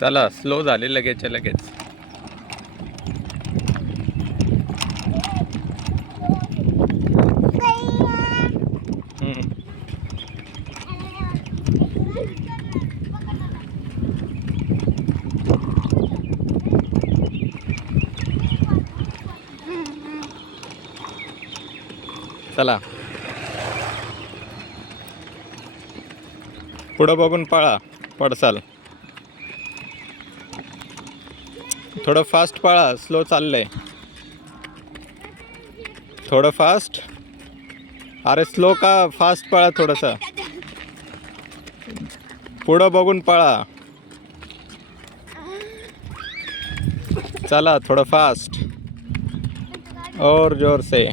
चला स्लो झाले लगेच लगेच. चला पुढं बघून पळा, पडसाल. थोडं फास्ट पळा, स्लो चाललंय. थोडं फास्ट. अरे स्लो का फास्ट पळा थोडंसं. पुढं बघून पळा. चला थोडं फास्ट और जोर से.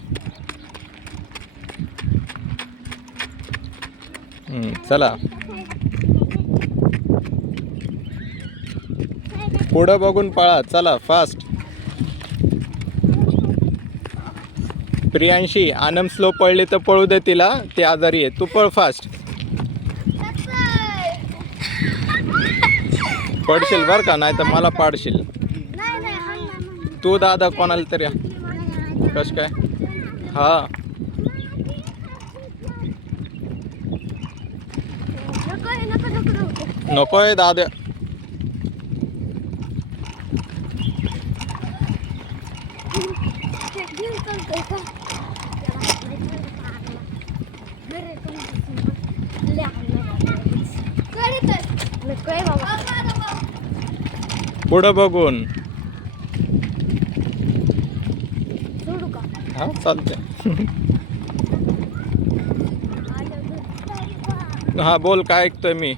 चला पुढं बघून पळा. चला फास्ट. प्रियांशी, आनंद स्लो पळली तर पळू दे तिला, ती आजारी आहे. तू पळ फास्ट. पडशील बर का, नाही तर मला पाडशील तू. दादा कोणाला तरी कस काय. हा नकोय दादा. पुढं बघून. हा चालतंय. हा बोल, काय ऐकतोय मी.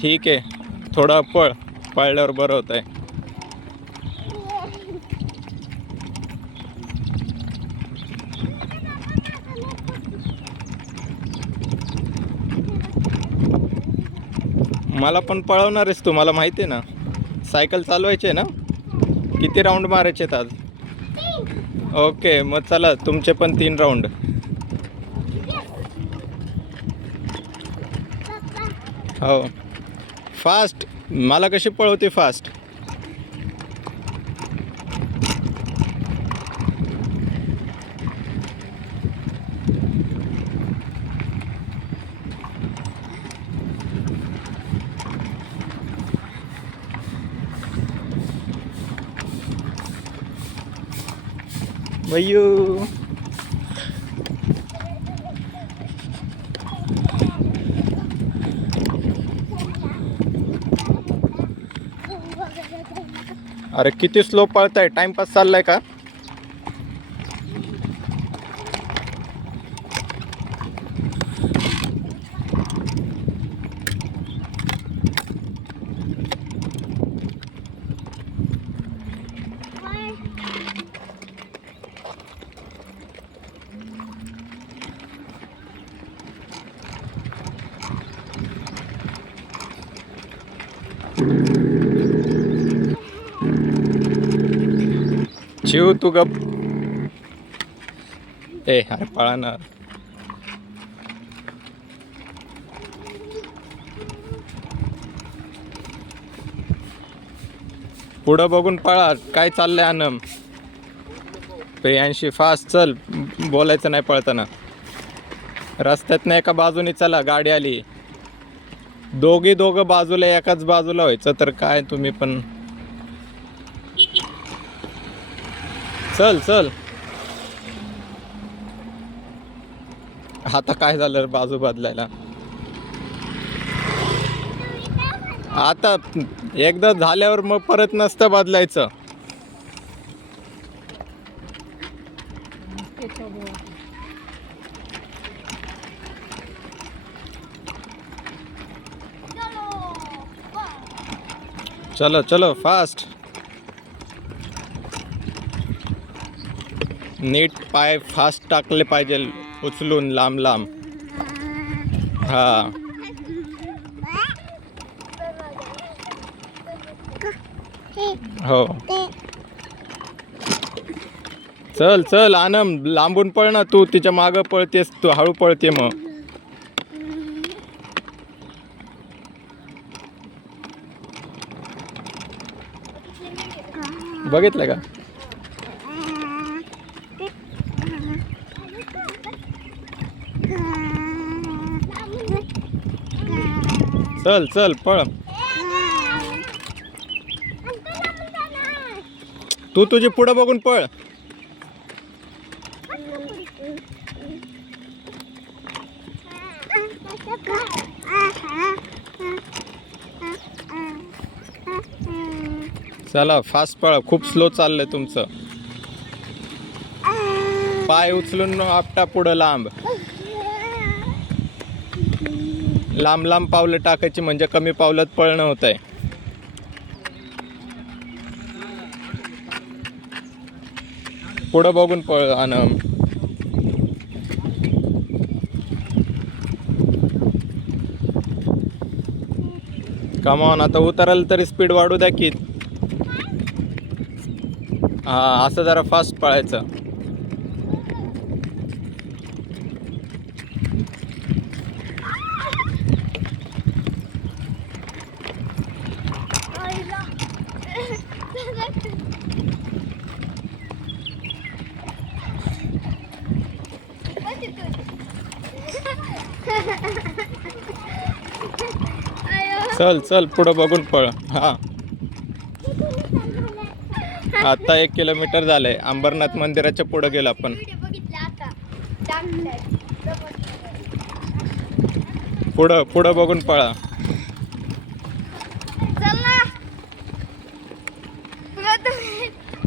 ठीक आहे, थोडा पळ. पळल्यावर बरं होत आहे. मला पण पळवणार आहेस तू, मला माहिती आहे ना. सायकल चालवायची आहे ना. किती राऊंड मारायचे आहेत आज. ओके मग चला, तुमचे पण 3 राऊंड. हो फास्ट. मला कशी पळवते फास्ट. वयू अरे किती स्लो पळताय. टाइमपास चाललाय का. शिव तू गप. ए अरे पळा ना. पुढं बघून पळा. काय चाललंय आनंद. प्रियांशी फास्ट चल. बोलायचं नाही पळताना. रस्त्यात नाही एका बाजूने चला, गाडी आली. दोघं बाजूला, एकाच बाजूला व्हायचं तर काय तुम्ही पण. चल चल. आता काय झालं बाजू बदलायला. आता एकदा झाल्यावर मग परत नसतं बदलायचं. चलो चलो फास्ट. नीट पाय फास्ट टाकले पाहिजे, उचलून लांब लांब. हा हो. चल चल आनंद, लांबून पळ ना तू. तिच्या मागं पळतेस तू, हळू पळते मग. बघितलं का? चल चल पळ. तू तुझी पुढं बघून पळ. चला फास्ट पळा. खूप स्लो चाललंय तुमचं. पाय उचलून आपटा पुढं लांब लांब लांब पावलं टाकायची म्हणजे कमी पावलात पळणं होत आहे. पुढं बघून पळ आनम. कमॉन आता उतरायला तरी स्पीड वाढू द्या की. हा असं जरा फास्ट पळायचं. चल चल पुढं बघून पळ. हा आता 1 किलोमीटर झालंय. अंबरनाथ मंदिराच्या पुढे गेलो आपण. पुढं पुढं बघून पळा.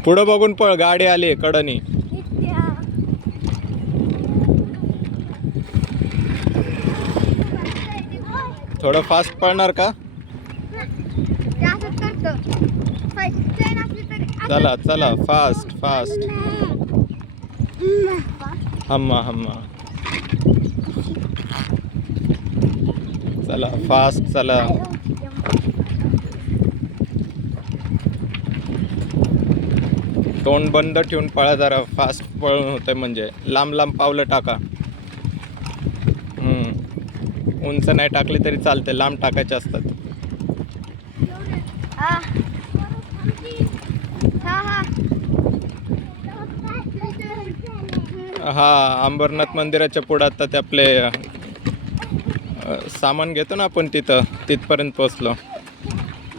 पुढं बघून पळ. गाडी आली कडनी. थोडं फास्ट पळणार का? चला चला फास्ट फास्ट. हम्मा हम्मा. चला फास्ट चला. तोंड बंद ठेवून पळा जरा. फास्ट पळून होते म्हणजे. लांब लांब पावलं टाका. उंच नाही टाकली तरी चालते. लांब टाकायचे असतात. हा अंबरनाथ मंदिराच्या पुढे आता ते आपले सामान घेतो ना आपण तिथपर्यंत पोचलो.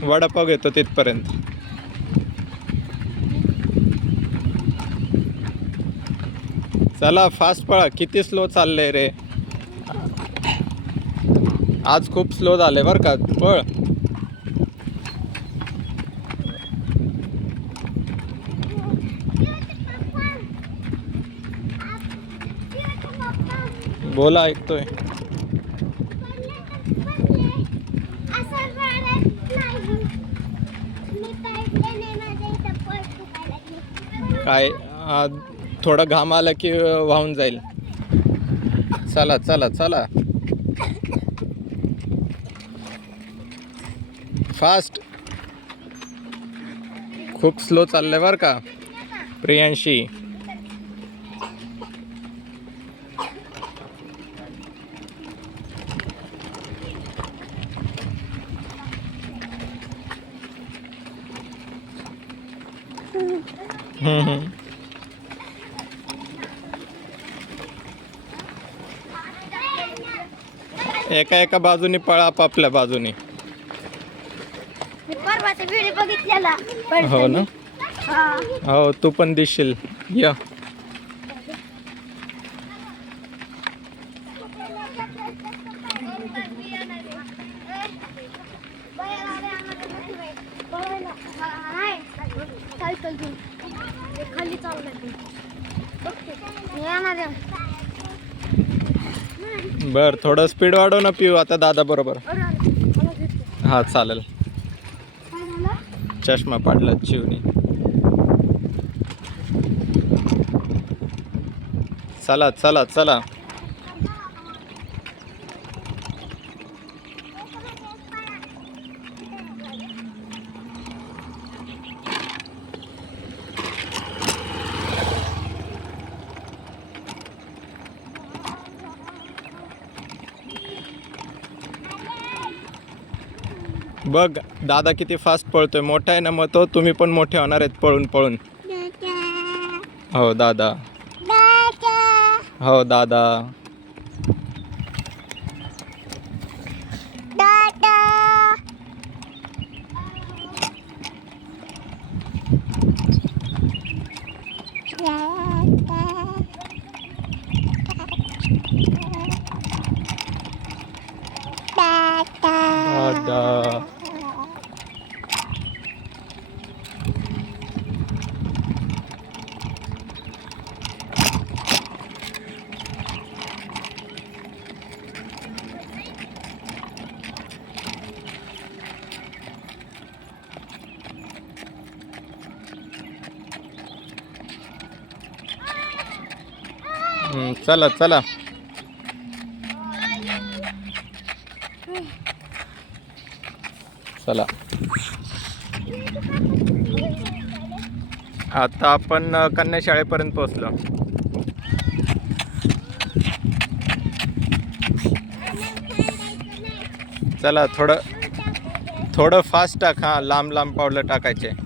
वडापाव घेतो तिथपर्यंत. चला फास्ट पळा. किती स्लो चाललंय रे. आज खूप स्लो झालंय बरं का. पळ. बोला ऐकतोय. काय थोडा घाम आला की वाहून जाईल. चला चला चला फास्ट. खूप स्लो चाललंय बरं का प्रियांशी. एका एका बाजूनी पळा. आपापल्या बाजूनी. हो ना. हो तू पण दिसशील. या बर थोडं स्पीड वाढव ना पिऊ. आता दादा बरोबर. हा चालेल. चष्मा पाडला चिवनी. चला चला चला. बघ दादा किती फास्ट पळतोय. मोठा आहे ना मग तो. तुम्ही पण मोठे होणार आहेत पळून पळून. हो दादा. हो दादा. दादा. चला चला. चला आता आपण कन्या शाळेपर्यंत पोहोचलो. चला थोडं फास्ट टाक. हां लांब लांब पावलं टाकायचे.